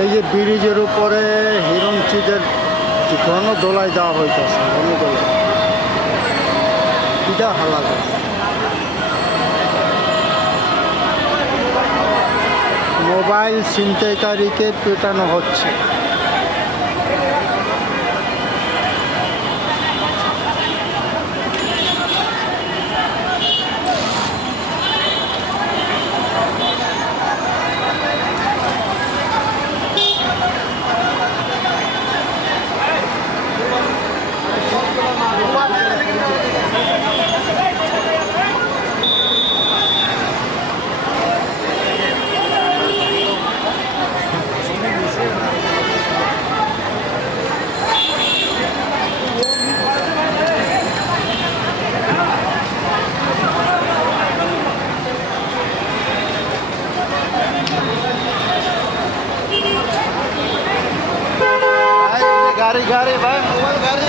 এই যে ব্রিজের উপরে হিরণচিদের ঘন দোলাই দেওয়া হইতেছে, ঘন দোলাই এটা হালা মোবাইল ছিনতাইকারীকে পেটানো হচ্ছে। গাড়ি গাড়ি ভাই মোবাইল গাড়ি